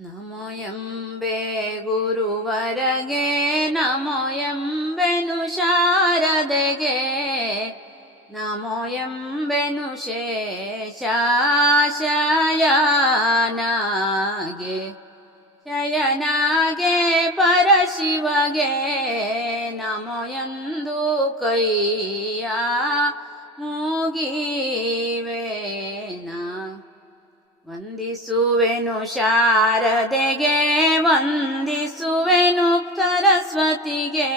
ನಮೋ ಎಂಬೆ ಗುರುವರಗೆ ನಮೋಯಂಬೆನು ಶಾರದೆಗೆ ನಮೋಯಂಬೆನು ಶೇಷಾಶಯನಾಗೆ ಶಯನಾಗೆ ಪರಶಿವಗೆ ನಮೋಯಂದು ಕೈಯ ಮೂಗಿವೇನಾ ವಂದಿಸುವೆನು ಶಾರದೆಗೆ ವಂದಿಸುವೆನು ಸರಸ್ವತಿಗೆ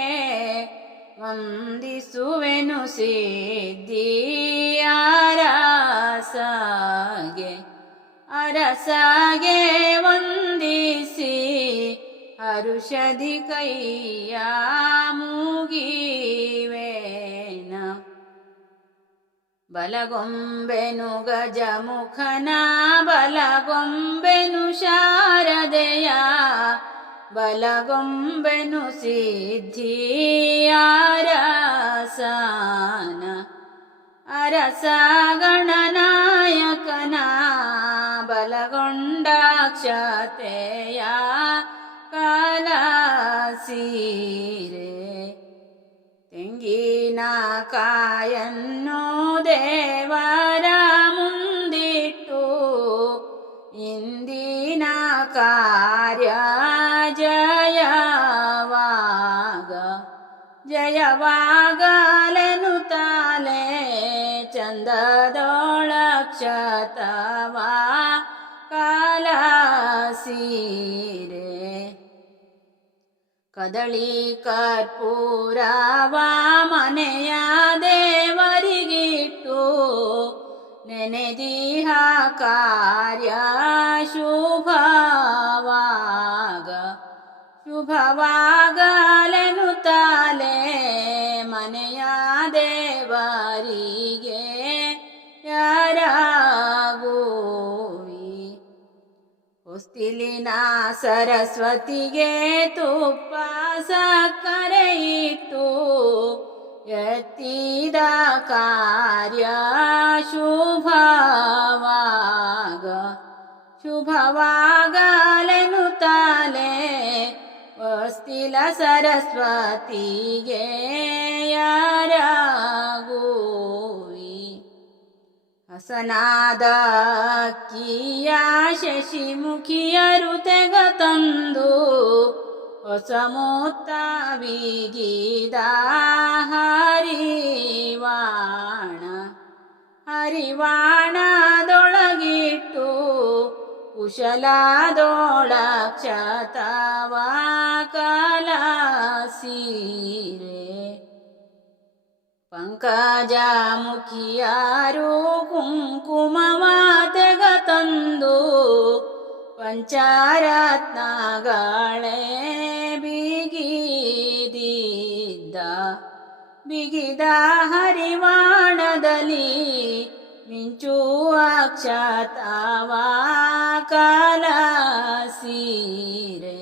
ವಂದಿಸುವೆನು ಸಿದ್ಧಿಯಾರಸಗೆ ಅರಸಗೆ ವಂದಿಸಿ ಹರುಷದಿ ಕೈಯ ಮೂಗಿವೇನ ಬಲಗೊಂಬೆನು ಗಜಮುಖನ ಬಲಗೊಂಬೆನು ಶಾರದೆಯ ಬಲಗೊಂಬೆನು ಸಿದ್ಧಿಯಾರಸನ ಅರಸ ಗಣನಾಯಕನ ಬಲಗೊಂಡಾಕ್ಷತೆಯ ಕಲಸೀರೆ ತೆಂಗಿನ ಕಾಯನ್ನು ದೇವರ ಮುಂದಿಟ್ಟು ಇಂದಿನ ಕಾರ್ಯ ಜಯವಾಗ ಜಯವಾಗಲೆನು ತಾಲೆ ಚಂದದೊಳಕ್ಷತವ ಕಾಲಸೀರೆ ಕದಳಿ ಕರ್ಪೂರವ ಮನೆಯ ದೇವರಿಗಿಟ್ಟು ನೆನೆದಿಹ ಕಾರ್ಯ ಶುಭವಾಗ. ಶುಭವಾಗಲೆನು ತಾಲೆ ಮನೆಯ ದೇವರಿಗೆ ಹೊಸ್ತಿಲಿನ ಸರಸ್ವತಿಗೆ ತುಪ್ಪ ಸಕ್ಕರೆಯಿತ್ತು ಎತ್ತಿದ ಕಾರ್ಯ ಶುಭವಾಗ ಶುಭವಾಗಲೆನು ತಾಲೆ ವಸ್ತಿಲ ಸರಸ್ವತಿಗೆ ಯಾರಾಗುವಿ ಹಸನಾದ ಅಕ್ಕಿಯ ಶಶಿಮುಖಿಯರು ತೆಗ ತಂದು ಹೊಸ ಬೀಗಿದ ಹರಿವಾಣ. ಹರಿವಾಣದೊಳಗಿಟ್ಟು ಕುಶಲದೊಳಕ್ಷತವ ಕಲಸೀರೆ ಪಂಕಜ ಕುಂಕುಮ ಮಾತೆಗ ತೆಗ ತಂದು ಪಂಚರತ್ನಗಳೇ ಬಿಗಿದಿದ್ದ ಬಿಗಿದ ಹರಿವಾಣದಲ್ಲಿ ಮಿಂಚು ಅಕ್ಷತಾವ ಕಲಸೀರೆ. ಸರಸೀಜ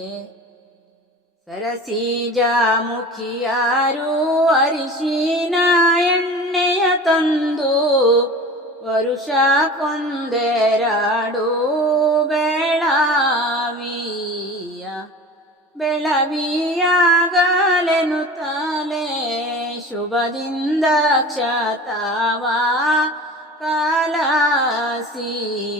ಮುಖಿಯಾರು ಅರಿಶಿನ ಎಣ್ಣೆಯ ತಂದು ವರುಷ ಕೊಂದೆರಾಡು ಬೆಳವಿಯ ಬೆಳವಿಯಾಗಲೆನು ತಲೆ ಶುಭದಿಂದ ಕ್ಷತವ ಕಾಲಸೀರೆ